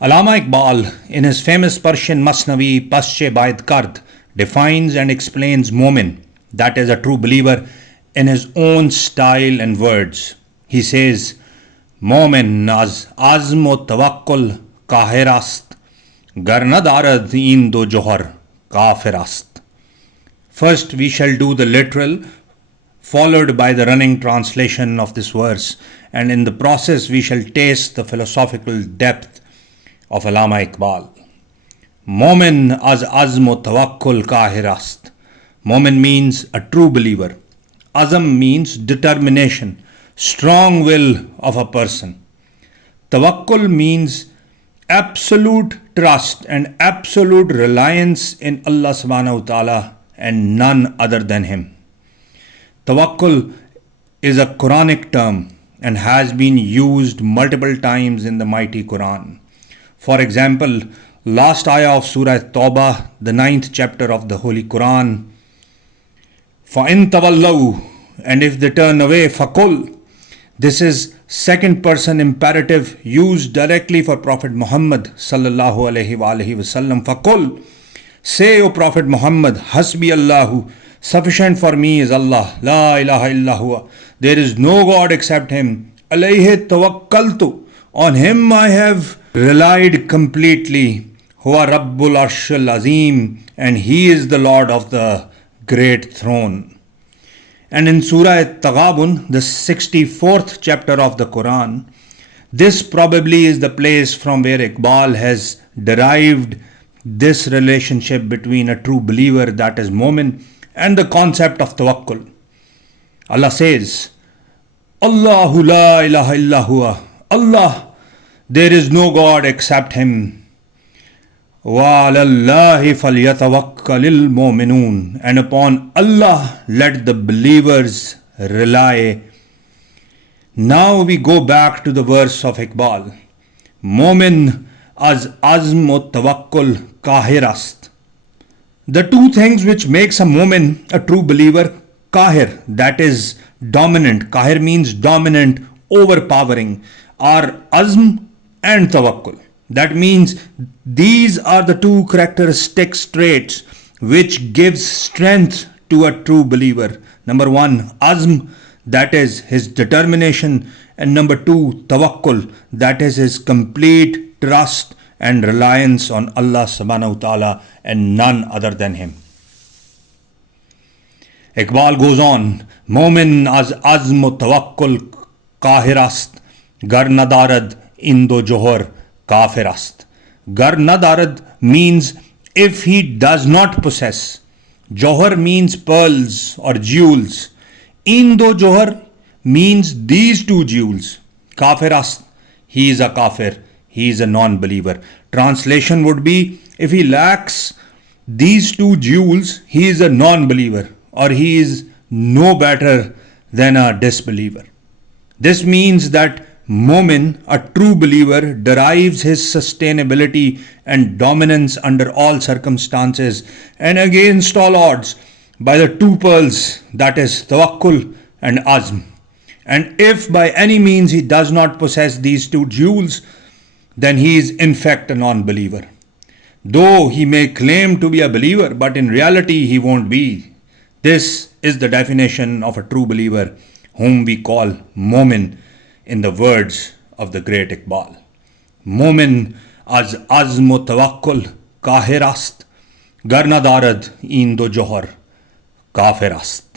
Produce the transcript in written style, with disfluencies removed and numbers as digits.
Allama Iqbal, in his famous Persian Masnavi Pasche Baid Kard, defines and explains Momin, that is a true believer, in his own style and words. He says, Momin az azm o tawakkul kahir ast, gar na darad in do johar kafir ast. First, we shall do the literal, followed by the running translation of this verse, and in the process we shall taste the philosophical depth of Allama Iqbal. Momin az azm o tawakkul kahir ast. Momin means a true believer. Azam means determination, strong will of a person. Tawakkul means absolute trust and absolute reliance in Allah subhanahu wa ta'ala and none other than Him. Tawakkul is a Quranic term and has been used multiple times in the mighty Quran. For example, last ayah of Surah Tawbah, the 9th chapter of the Holy Quran. فَإِن تَوَلَّوْا, and if they turn away, فَقُلْ. This is second person imperative used directly for Prophet Muhammad sallallahu alaihi wasallam. فَقُلْ, say, O Prophet Muhammad, Hasbi Allahu, sufficient for me is Allah, La ilaha illa huwa, there is no God except Him, Alayhi tawakkaltu, on Him I have relied completely, Huwa Rabbul Arshil Azim, and He is the Lord of the great throne. And in Surah At-Taghabun, the 64th chapter of the Quran, this probably is the place from where Iqbal has derived this relationship between a true believer, that is Momin, and the concept of tawakkul. Allah says, Allahu la ilaha illa huwa, Allah, there is no God except Him. Wa alallahi falyatawakkalil mu'minun, and upon Allah let the believers rely. Now we go back to the verse of Iqbal. Momin az azm o tawakkul kahir ast. The two things which makes a Momin a true believer, kahir, that is dominant. Kahir means dominant, overpowering, are azm and tawakkul. That means these are the two characteristic traits which gives strength to a true believer. Number one, azm, that is his determination, and number two, tawakkul, that is his complete trust and reliance on Allah subhanahu wa ta'ala and none other than Him. Iqbal goes on, Momin az azm o tawakkul kahir ast, gar nadarad indo johor kafir ast. Gar nadarad means if he does not possess. Johor means pearls or jewels. Indo johor means these two jewels. Kafir ast, he is a kafir. He is a non-believer. Translation would be, if he lacks these two jewels, he is a non-believer, or he is no better than a disbeliever. This means that Momin, a true believer, derives his sustainability and dominance under all circumstances and against all odds by the two pearls, that is tawakkul and azm. And if by any means he does not possess these two jewels, then he is in fact a non-believer. Though he may claim to be a believer, but in reality he won't be. This is the definition of a true believer, whom we call Momin in the words of the great Iqbal. Momin az azm o tawakkul kahir ast, gar nadarad indo johar kafir ast.